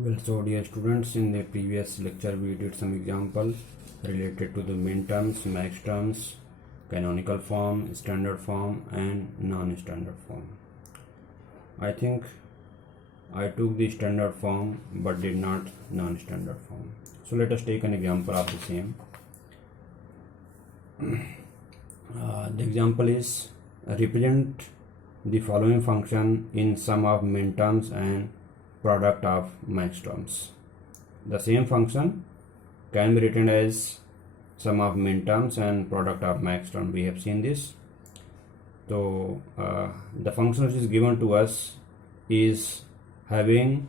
Well, so dear students, in the previous lecture we did some examples related to the min terms, max terms, canonical form, standard form and non-standard form. I think I took the standard form but did not non-standard form. So let us take an example of the same. The example is represent the following function in sum of min terms and product of max terms. The same function can be written as sum of min terms and product of max term. We have seen this. So the function which is given to us is having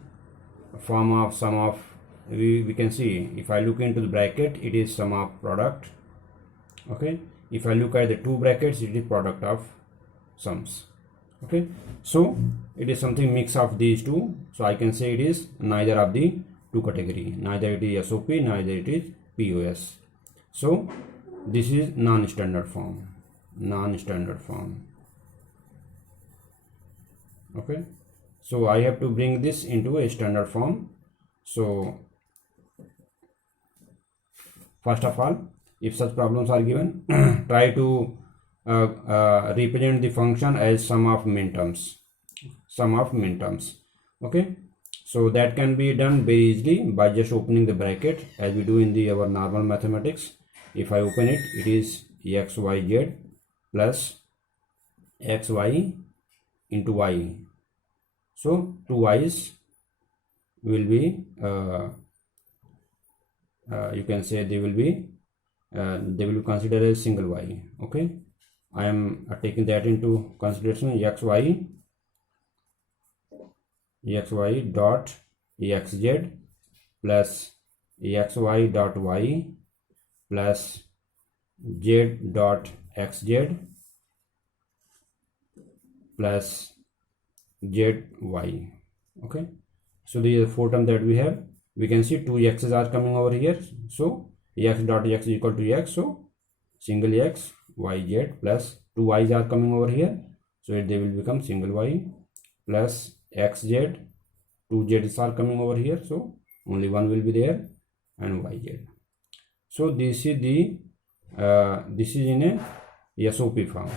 a form of sum of, we can see if I look into the bracket, it is sum of product. Okay, if I look at the two brackets, it is product of sums. Okay, so it is something mix of these two, so I can say it is neither of the two category, neither it is SOP, neither it is POS. So this is non-standard form. Okay, so I have to bring this into a standard form. So first of all, if such problems are given, try to represent the function as sum of min terms. Okay, so that can be done very easily by just opening the bracket as we do in our normal mathematics. If I open it, it is xyz plus xy into y. So two y's will be you can say they will be considered as single y. Okay, I am taking that into consideration. xy dot xz plus xy dot y plus z dot xz plus zy. Okay, so these are four terms that we have. We can see two x's are coming over here, so x dot x is equal to x, so single x yz plus two y's are coming over here, so they will become single y plus xz, two z's are coming over here, so only one will be there, and yz. So this is the this is in a SOP form,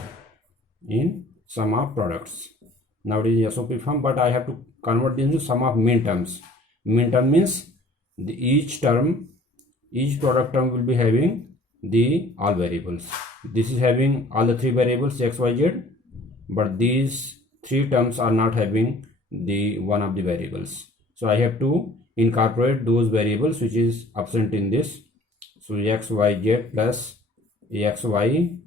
in sum of products. Now it is SOP form, but I have to convert this into sum of min terms. Min term means each product term will be having the all variables. This is having all the three variables x, y, z, but these three terms are not having the one of the variables. So I have to incorporate those variables which is absent in this. So x, y, z plus x, y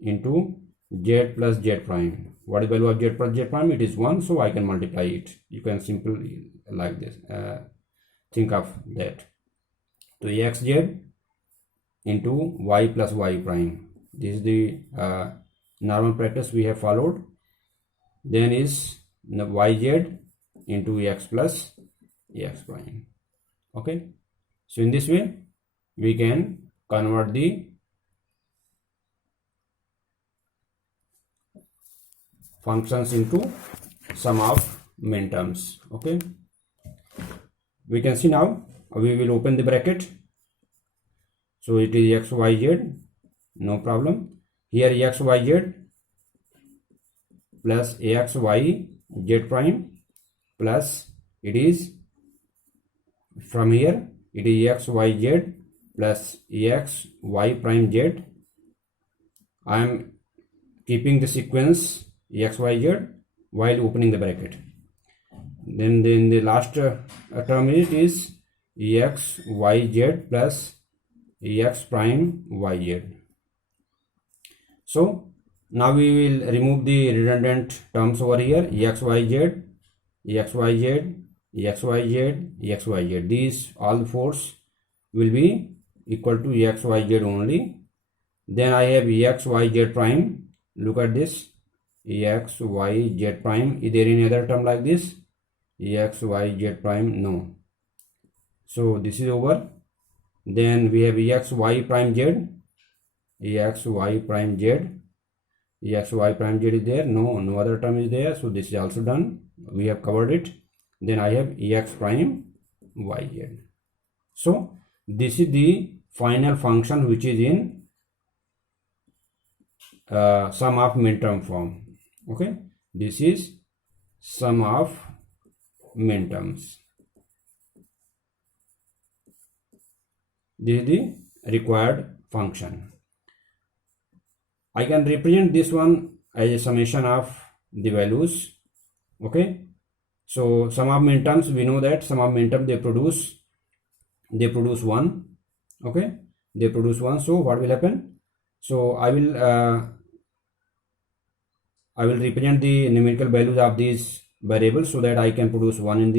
into z plus z prime. What is the value of z plus z prime? It is 1, so I can multiply it. You can simply like this think of that. So xz into y plus y prime. This is the normal practice we have followed. Then is yz into x plus x prime. Okay, so in this way we can convert the functions into sum of min terms. Okay, we can see now. We will open the bracket, so it is x, y, z, no problem. Here x, y, z plus ax, y, z prime plus it is from here it is x, y, z plus ax, y prime z. I am keeping the sequence x, y, z while opening the bracket. Then the last term is x, y, z plus x prime y, z. So now we will remove the redundant terms over here, x, y, z, x, y, z, x, y, z, x, y, z. These all fours will be equal to x, y, z only. Then I have x, y, z prime. Look at this, x, y, z prime. Is there any other term like this? X, y, z prime, no. So this is over. Then we have x, y prime z, x, y prime z, x, y prime z is there, no other term is there, so this is also done. We have covered it. Then I have ex prime yz. So this is the final function which is in sum of minterm form. Okay, this is sum of minterms. This is the required function. I can represent this one as a summation of the values. Okay, so sum of minterms, we know that sum of minterm they produce 1. Okay, they produce 1. So what will happen? So I will represent the numerical values of these variables so that I can produce 1 in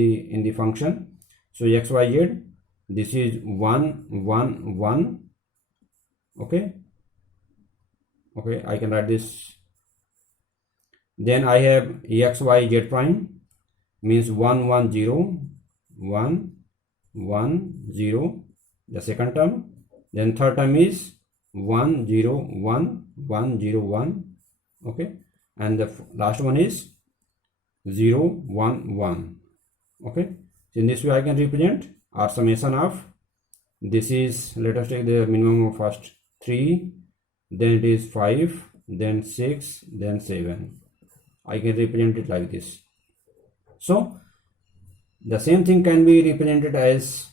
the function. So x, y, z, this is 1 1 1. Okay, I can write this. Then I have x, y, z prime means 1 1 0 1 1 0, the second term. Then third term is 1 0 1 1 0 1. Okay, and the last one is 0 1 1. Okay, so in this way I can represent our summation of this is, let us take the minimum of first 3, then it is 5, then 6, then 7. I can represent it like this. So the same thing can be represented as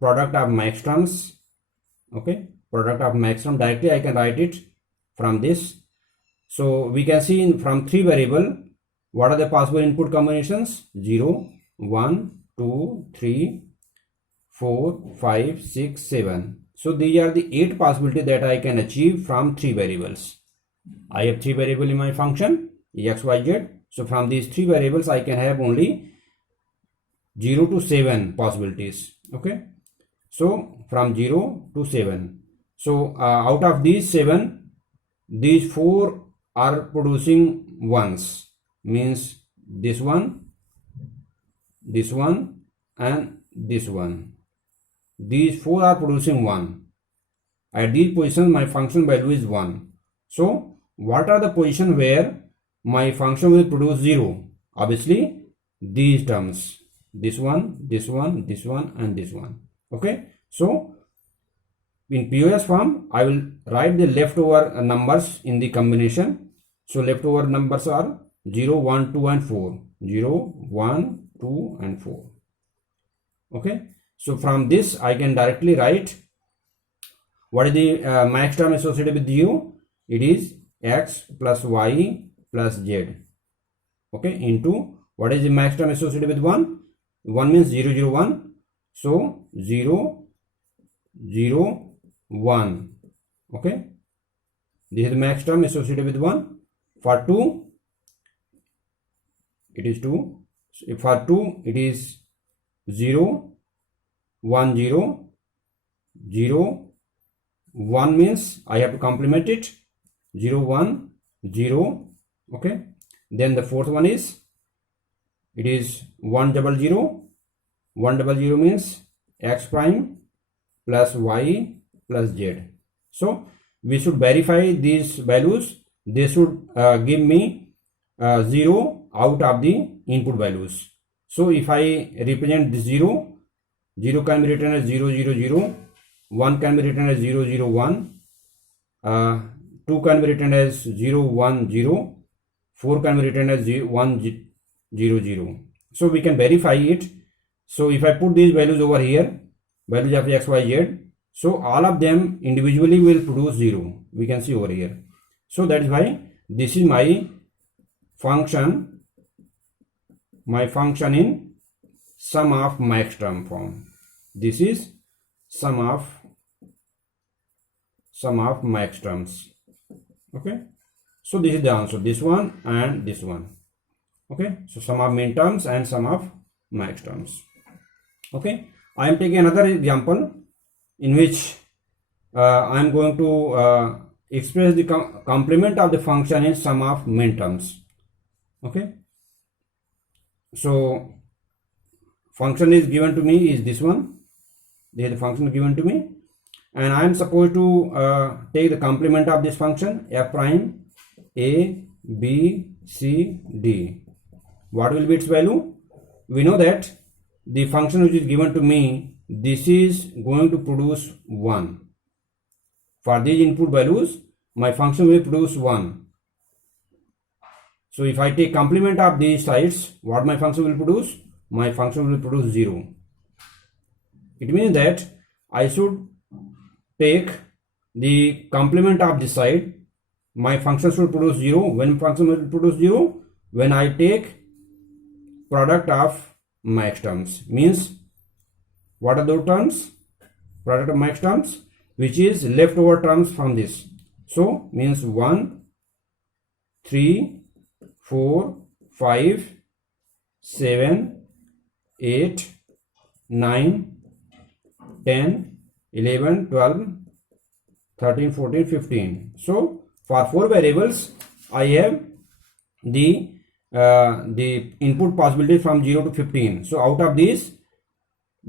product of max terms. Okay, product of max term, directly I can write it from this. So we can see from 3 variable what are the possible input combinations: 0 1 2 3 4 5 6 7. So these are the 8 possibilities that I can achieve from 3 variables. I have 3 variables in my function x, y, z. So from these 3 variables I can have only 0 to 7 possibilities. Okay, so from 0 to 7. So out of these 7, these 4 are producing ones, means this one, and this one. These 4 are producing 1. At these positions my function value is 1. So what are the positions where my function will produce 0? Obviously these terms, this one, this one, this one, and this one. Okay, so in POS form I will write the leftover numbers in the combination. So leftover numbers are 0 1 2 and 4. 0 1 2 and 4. Okay, so from this I can directly write what is the max term associated with u. It is x plus y plus z. Okay, into what is the max term associated with 1? 1 means 0 0 1. So 0 0 1. Okay, this is the max term associated with 1. For 2 it is 2. For 2 it is 0 1 0 0 1 means I have to complement it, 0 1 0. Okay, then the fourth one is, it is 1 0 0. 1 0 0 means x prime plus y plus z. So we should verify these values. They should give me 0 out of the input values. So if I represent this 0, 0 can be written as 0 0 0, 1 can be written as 0 0 1, 2 can be written as 0 1 0, 4 can be written as 1 0 0. So we can verify it. So if I put these values over here, values of x, y, z, so all of them individually will produce 0. We can see over here. So that is why this is my function in sum of max term form. This is sum of max terms. Okay, so this is the answer, this one and this one. Okay, so sum of min terms and sum of max terms. Okay, I am taking another example in which I am going to express the complement of the function in sum of min terms. Okay, so function is given to me is this one. This is the function given to me, and I am supposed to take the complement of this function f prime a b c d. What will be its value? We know that the function which is given to me, this is going to produce 1. For these input values, my function will produce 1. So if I take complement of these sides, what my function will produce? My function will produce 0. It means that I should take the complement of this side. My function should produce 0. When function will produce 0? When I take product of max terms. Means what are those terms? Product of max terms, which is leftover terms from this. So means 1, 3, 4, 5, 7, 8, 9, 10, 11, 12, 13, 14, 15. So for 4 variables, I have the input possibility from 0 to 15. So out of these,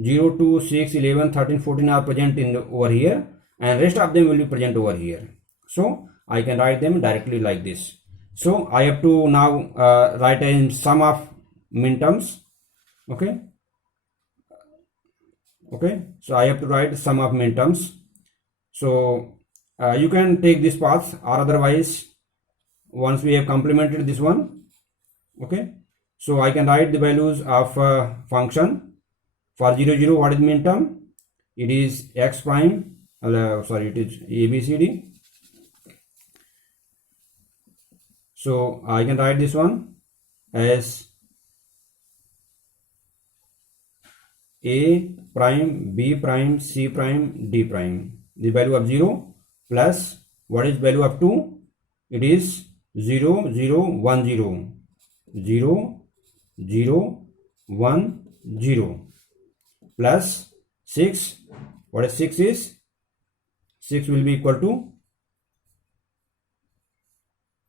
0 to 6, 11, 13, 14 are present in over here, and rest of them will be present over here. So I can write them directly like this. So I have to now write in sum of minterms. Okay. So I have to write sum of minterms. So you can take this path, or otherwise once we have complemented this one. Okay. So I can write the values of function. For 0, 0, what is minterm? It is x prime, it is ABCD. So I can write this one as A prime, B prime, C prime, D prime. The value of 0 plus what is value of 2? It is 0, 0, 1, 0. 0, 0, 1, 0. Plus 6. What is 6 is? 6 will be equal to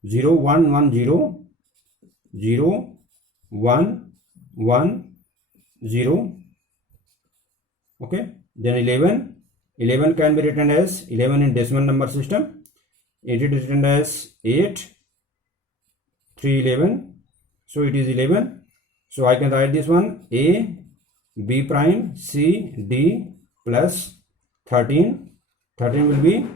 0, 1, 1, 0, 0, 1, 1, 0. Okay. Then 11. 11 can be written as 11 in decimal number system. It is written as 8, 3, 11. So it is 11. So I can write this one A, B prime, C, D plus 13. 13 will be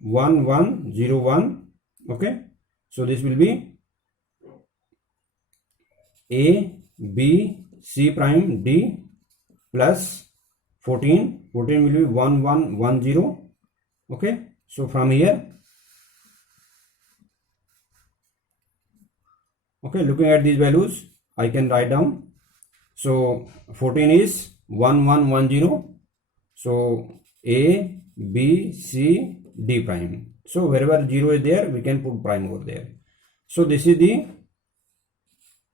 1, 1, 0, 1. Okay. So this will be A, B, C prime, D plus 14. 14 will be 1, 1, 1, 0. Okay. So from here, okay, looking at these values, I can write down. So 14 is 1, 1, 1, 0. So A, B, C, D prime. So wherever 0 is there, we can put prime over there. So this is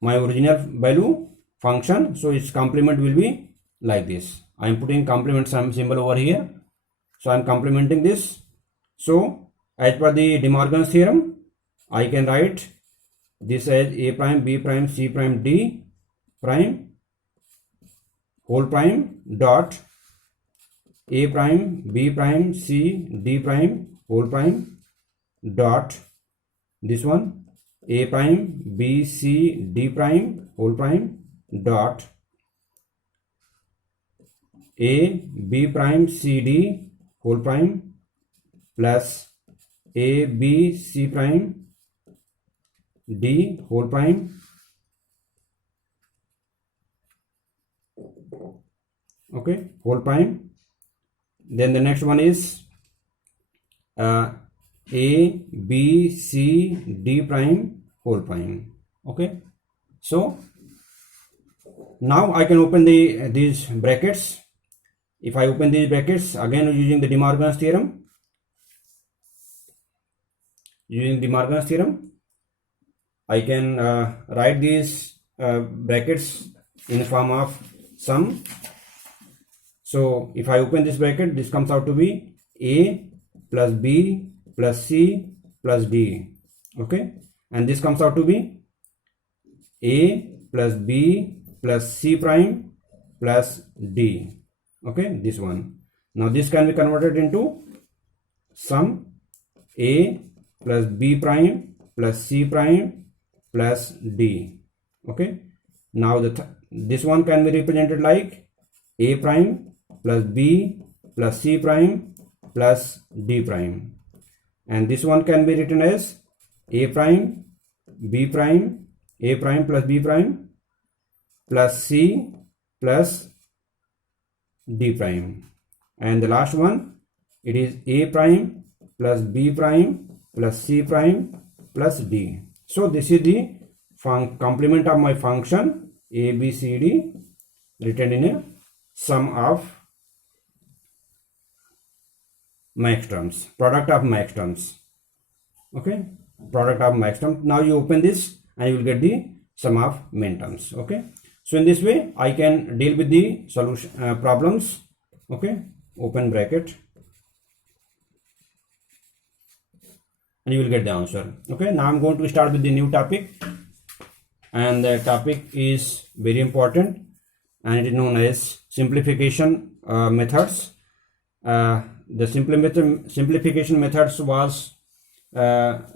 my original value function. So its complement will be like this. I am putting complement symbol over here. So I am complementing this. So as per the De Morgan's theorem, I can write this as A prime, B prime, C prime, D prime whole prime dot A prime, B prime, C, D prime whole prime dot this one A prime, B, C, D prime whole prime dot A, B prime, C, D whole prime plus A, B, C prime, D whole prime. Okay, whole prime. Then the next one is A, B, C, D prime whole prime. Okay, so now I can open these brackets. If I open these brackets again using the De Morgan's theorem, I can write these brackets in the form of sum. So if I open this bracket, this comes out to be A plus B plus C plus D. Okay, and this comes out to be A plus B plus C prime plus D. Okay, this one. Now this can be converted into sum A plus B prime plus C prime plus D. Okay, Now this one can be represented like a prime plus b plus c prime plus d prime, and this one can be written as a prime b prime, a prime plus b prime plus c plus d prime, and the last one, it is a prime plus b prime plus c prime plus d. So this is the complement of my function a b c d written in a sum of max terms, product of max terms. Okay, product of max terms. Now you open this and you will get the sum of min terms. Okay, so in this way I can deal with the solution problems. Okay, open bracket, and you will get the answer. Okay, now I'm going to start with the new topic, and the topic is very important, and it is known as simplification methods. The simplification methods was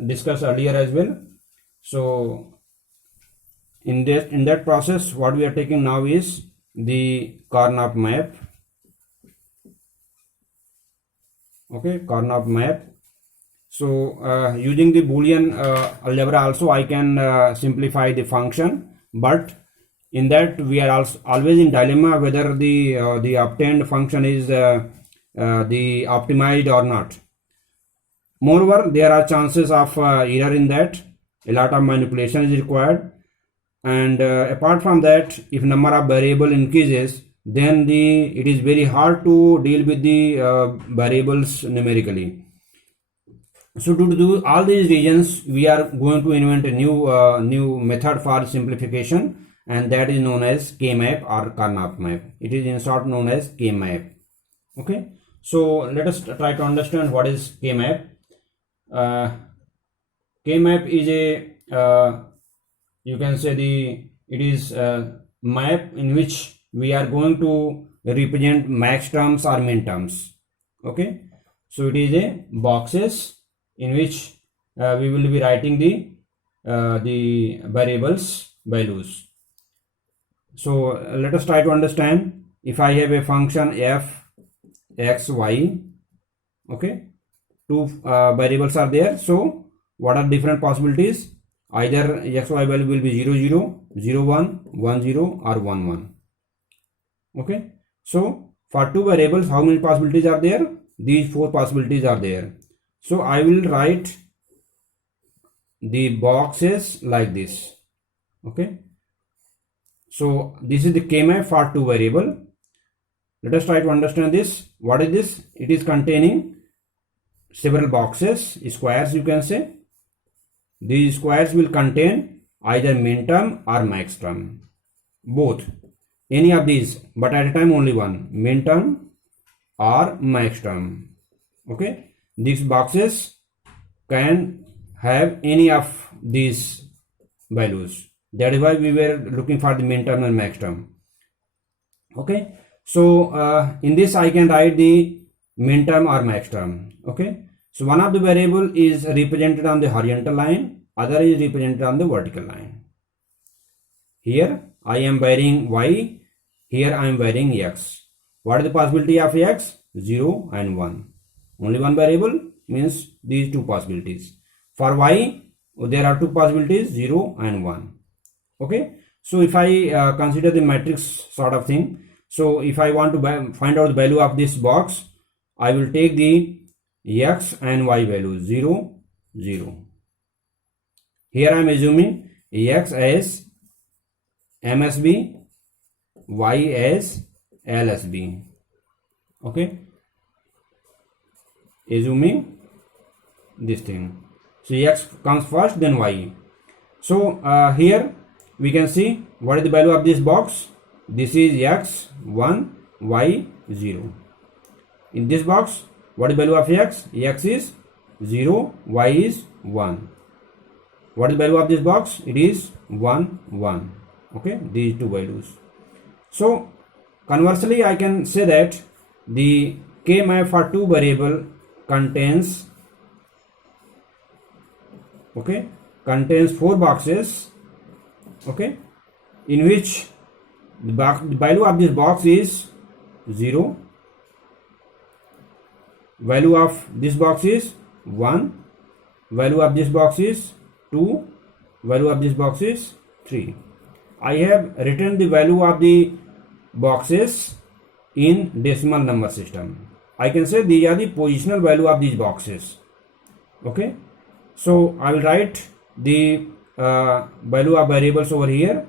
discussed earlier as well. So in that process, what we are taking now is the Karnaugh map. Okay, Karnaugh map. So using the Boolean algebra also I can simplify the function, but in that we are also always in dilemma whether the obtained function is the optimized or not. Moreover, there are chances of error in that. A lot of manipulation is required, and apart from that, if number of variable increases, then it is very hard to deal with the variables numerically. So to do all these reasons, we are going to invent a new method for simplification, and that is known as K-map or Karnaugh map. It is in short known as K-map. Okay, so let us try to understand what is K-map. K-map is a you can say it is a map in which we are going to represent max terms or min terms. Okay, so it is a boxes in which we will be writing the variables values. So let us try to understand. If I have a function f x y, okay, two variables are there. So what are different possibilities? Either x y value will be 0 0, 0 1, 1 0, or 1 1. Okay, so for two variables, how many possibilities are there? These four possibilities are there. So I will write the boxes like this. Okay, so this is the K-map for two variable. Let us try to understand this. What is this? It is containing several boxes, squares you can say. These squares will contain either min term or max term, both, any of these, but at a time only one, min term or max term. Okay, these boxes can have any of these values. That is why we were looking for the min term and max term. Okay, so in this I can write the min term or max term. Okay, so one of the variable is represented on the horizontal line, other is represented on the vertical line. Here I am varying y, here I am varying x. What is the possibility of x? 0 and 1. Only one variable means these two possibilities. For y, there are two possibilities, 0 and 1. Okay, so if I consider the matrix sort of thing, so if I want to find out the value of this box, I will take the x and y values 0 0. Here I am assuming x as MSB, y as LSB. Okay, assuming this thing. So x comes first, then y. So here we can see what is the value of this box. This is x 1, y 0. In this box, what is the value of x? X is 0, y is 1. What is the value of this box? It is 1 1. Okay, these two values. So conversely, I can say that the K-map for two variable contains four boxes. Okay, in which the value of this box is 0, value of this box is 1, value of this box is 2, value of this box is 3. I have written the value of the boxes in decimal number system. I can say these are the positional value of these boxes. Okay, so I will write the value of variables over here,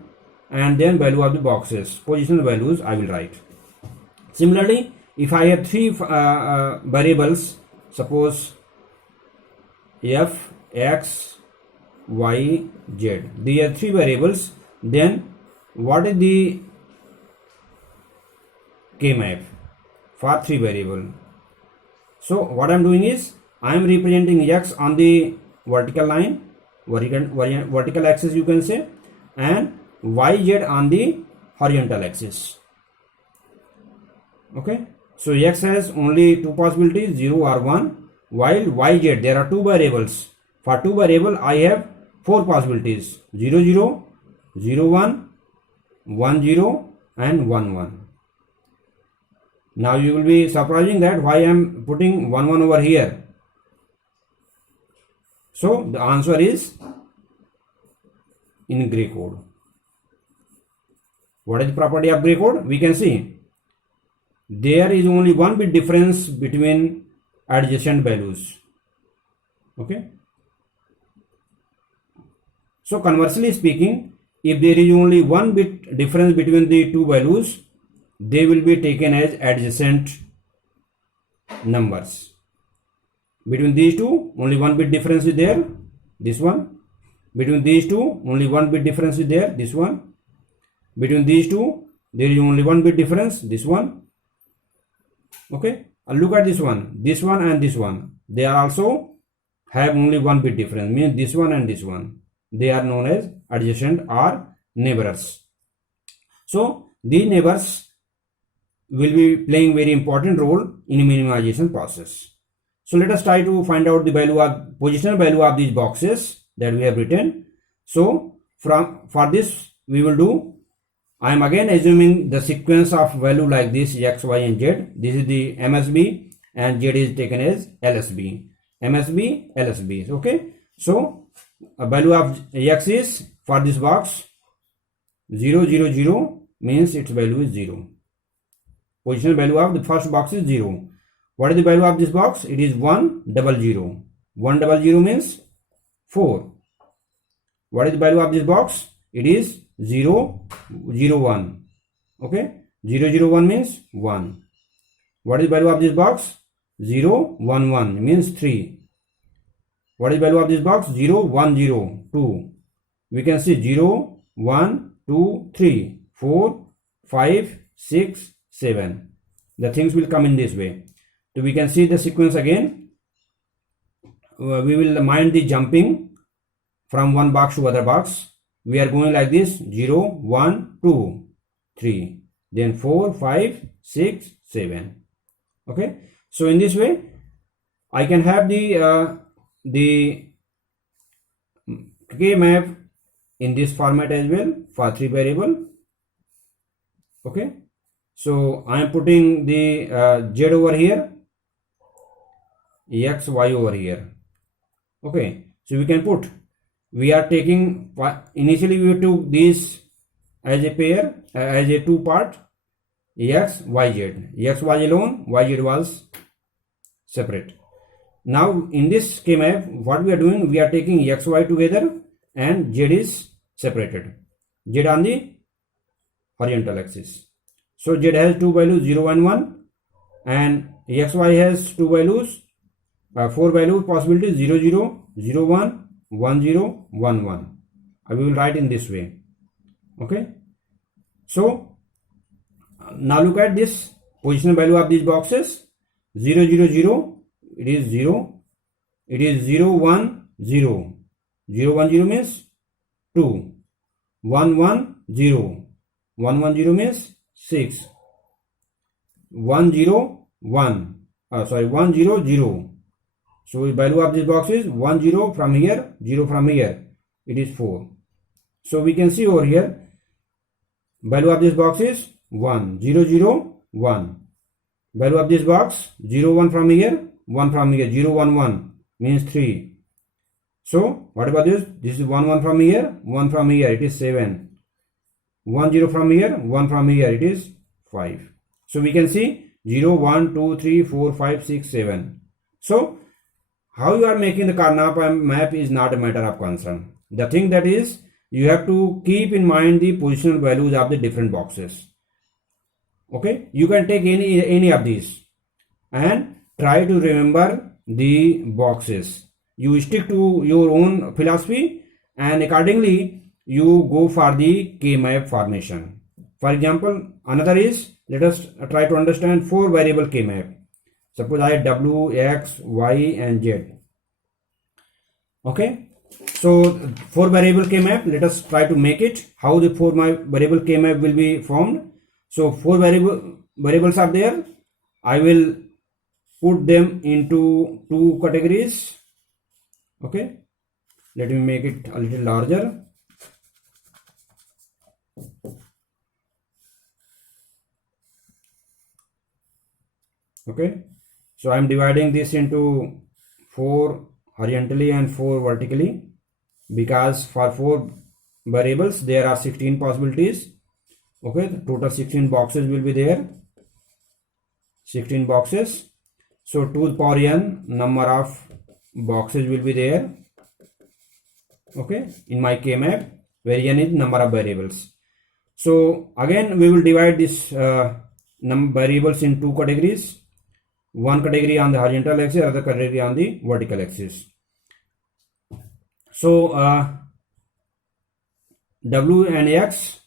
and then value of the boxes, positional values I will write. Similarly, if I have three variables, suppose f, x, y, z, these are three variables, then what is the K-map for three variable? So what I am doing is I am representing x on the vertical line, vertical axis you can say, and yz on the horizontal axis. Okay, so x has only two possibilities, 0 or 1, while yz there are two variables. For two variable I have four possibilities, 0 0, 0 1, 1 0 and 1 1. Now you will be surprising that why I am putting 1 1 over here. So the answer is in gray code. What is the property of gray code? We can see there is only one bit difference between adjacent values. Okay. So conversely speaking, if there is only one bit difference between the two values, they will be taken as adjacent numbers. Between these two, only one bit difference is there, this one. Between these two, only one bit difference is there, this one. Between these two, there is only one bit difference, this one. Okay, look at this one and this one. They are also have only one bit difference, means this one and this one. They are known as adjacent or neighbors. So these neighbors will be playing very important role in minimization process. So let us try to find out the value of positional value of these boxes that we have written. So for this we will do, I am again assuming the sequence of value like this, x, y and z. This is the MSB and z is taken as LSB. MSB, LSB. Okay. So a value of x is, for this box, 0 0 0 means its value is 0. Positional value of the first box is 0. What is the value of this box? It is 1 0 0. 1 0 0 means 4. What is the value of this box? It is 0 0 1. Okay, 0 0 1 means 1. What is the value of this box? 0 1 1 means 3. What is the value of this box? 0 1 0 2. We can see 0 1 2 3 4 5 6 7. The things will come in this way. So we can see the sequence again. We will mind the jumping from one box to other box. We are going like this: 0 1 2 3, then 4 5 6 7. Okay, so in this way I can have the K-map in this format as well for three variable. Okay, so I am putting the z over here, x y over here. Okay, so we can put, we are taking, initially we took these as a pair, as a two part, x y z. X y alone, y z was separate. Now in this K-map, what we are doing, we are taking x y together and z is separated, z on the horizontal axis. So z has two values, 0 and 1, and x y has two values, four values possibilities, 0 0 0 1 1 0 1 1. I will write in this way. Okay, so now look at this positional value of these boxes. 0 0 0, it is 0. It is 0 1 0. 0 1 0 means 2. 1 1 0. 1 1 0 means 6. 1 0 1. 1 0 0. So the value of this box is 1 0 from here, 0 from here. It is 4. So we can see over here, value of this box is 1, 0, 0, 1. Value of this box 0, 1 from here, 1 from here, 0, 1, 1 means 3. So what about this? This is 1, 1 from here, 1 from here, it is 7. 1, 0 from here, 1 from here, it is 5. So we can see 0, 1, 2, 3, 4, 5, 6, 7. So how you are making the Karnaugh map is not a matter of concern. The thing that is, you have to keep in mind the positional values of the different boxes. Okay, you can take any of these and try to remember the boxes. You stick to your own philosophy and accordingly you go for the K-map formation. For example, another is, let us try to understand 4 variable K-map. Suppose I have W, X, Y and Z. Okay, so 4 variable K-map, let us try to make it. How the 4 variable K-map will be formed. So 4 variables are there. I will put them into 2 categories. Okay, let me make it a little larger. Okay, so I am dividing this into 4 horizontally and 4 vertically, because for 4 variables there are 16 possibilities. Okay, the total 16 boxes will be there, 16 boxes. So 2 to the power n number of boxes will be there. Okay, in my K-map, where n is number of variables. So again we will divide this variables in 2 categories. One category on the horizontal axis, other category on the vertical axis. So W and X,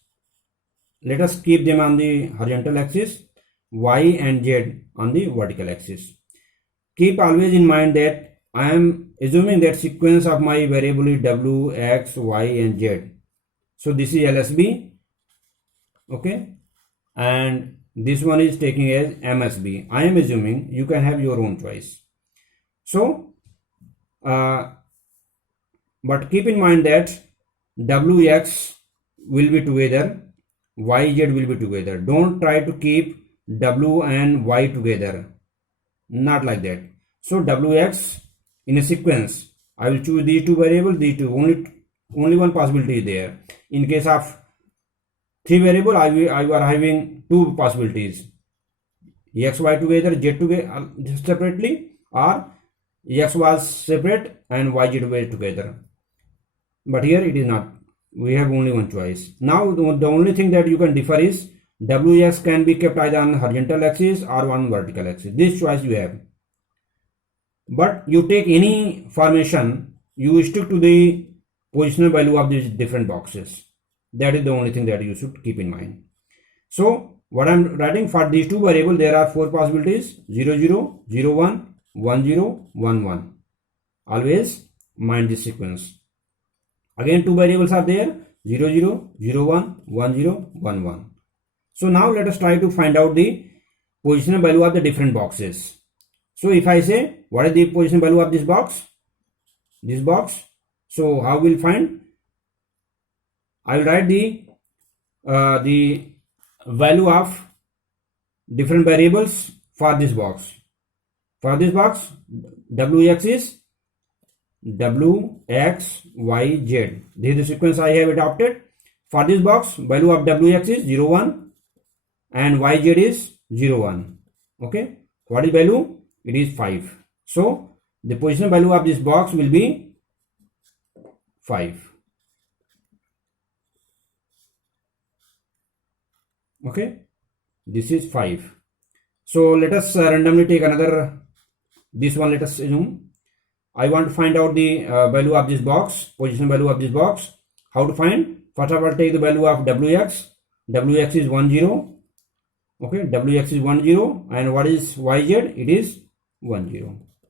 let us keep them on the horizontal axis, Y and Z on the vertical axis. Keep always in mind that I am assuming that sequence of my variable is W, X, Y and Z. So this is LSB. Okay, and this one is taking as MSB. I am assuming, you can have your own choice. So but keep in mind that WX will be together, YZ will be together. Don't try to keep W and Y together, not like that. So WX in a sequence, I will choose these 2 variables, these 2, only one possibility is there. In case of 3 variable, I are having 2 possibilities, X, Y together, Z together separately, or X was separate and Y, Z were together. But here it is not, we have only one choice. Now the only thing that you can differ is WX can be kept either on horizontal axis or on vertical axis. This choice you have. But you take any formation, you stick to the positional value of these different boxes. That is the only thing that you should keep in mind. So what I am writing, for these 2 variables there are 4 possibilities, 0, 0, 0, 1, 1, 0, 1, 1. Always mind this sequence. Again 2 variables are there, 0, 0, 0, 1, 1, 0, 1, 1. So now let us try to find out the positional value of the different boxes. So if I say, what is the position value of this box? This box. So how will find? I will write the value of different variables for this box. For this box, WX is WX, Y, Z. This is the sequence I have adopted. For this box, value of WX is 0, 1 and YZ is 0, 1. Okay. What is value? It is 5. So the position value of this box will be 5. Okay, this is 5. So let us randomly take another, this one let us assume. I want to find out the value of this box, position value of this box. How to find? First of all, take the value of WX. WX is 10. Okay, WX is 10. And what is YZ? It is 10.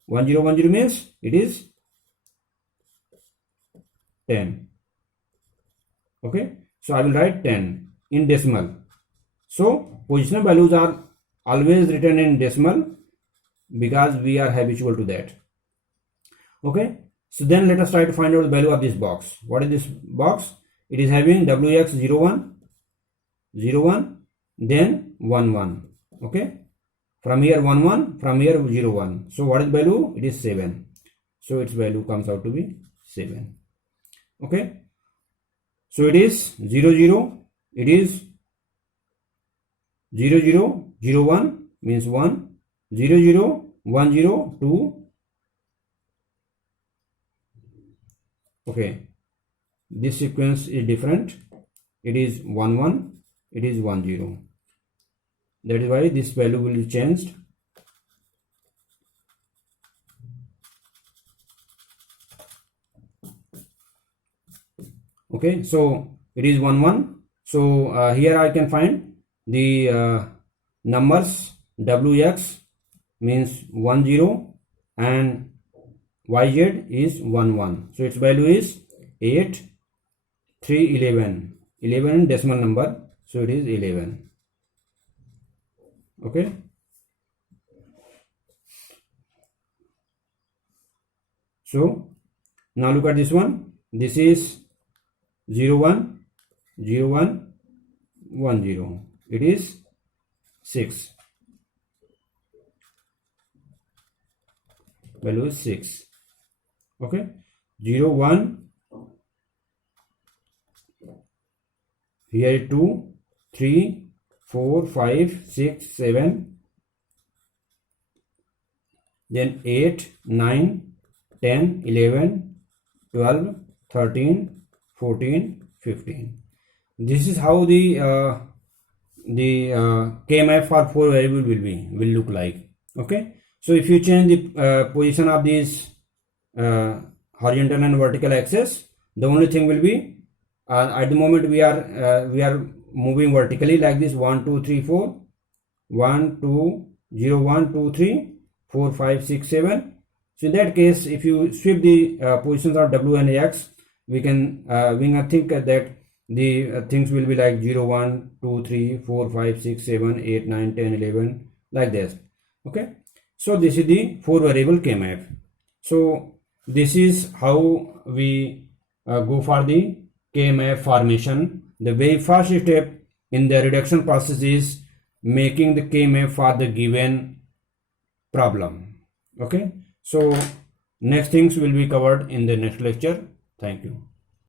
10 means it is 10. Okay, so I will write 10 in decimal. So positional values are always written in decimal because we are habitual to that. Okay, so then let us try to find out the value of this box. What is this box? It is having WX 01, 0 1, then 1 1. Okay, from here 1 1, from here 0 1. So what is value? It is 7. So its value comes out to be 7. Okay, so it is 0 0. It is 0 0 0 1 means 1, 0 0 1 0 2. Okay, this sequence is different. It is 1 1, it is 1 0. That is why this value will be changed. Okay, so it is 1 1. So here I can find the numbers. Wx means 1 0 and yz is 1 1. So its value is 8 3 11. 11 decimal number, so it is 11. Okay, so now look at this one. This is 0 1 0 1 1 0. It is 6. Value is 6. Okay, 0 1, here 2 3 4 5 6 7, then 8 9 10 11 12 13 14 15. This is how the K-map for 4 variable will look like. Okay, so if you change the position of these horizontal and vertical axis, the only thing will be at the moment we are moving vertically like this: 1 2 3 4, 1 2 0 1 2 3 4 5 6 7. So in that case, if you sweep the positions of W and X, we can think that the things will be like 0 1 2 3 4 5 6 7 8 9 10 11 like this. Okay, so this is the 4 variable K-map. So this is how we go for the K-map formation. The very first step in the reduction process is making the K-map for the given problem. Okay, so next things will be covered in the next lecture. Thank you.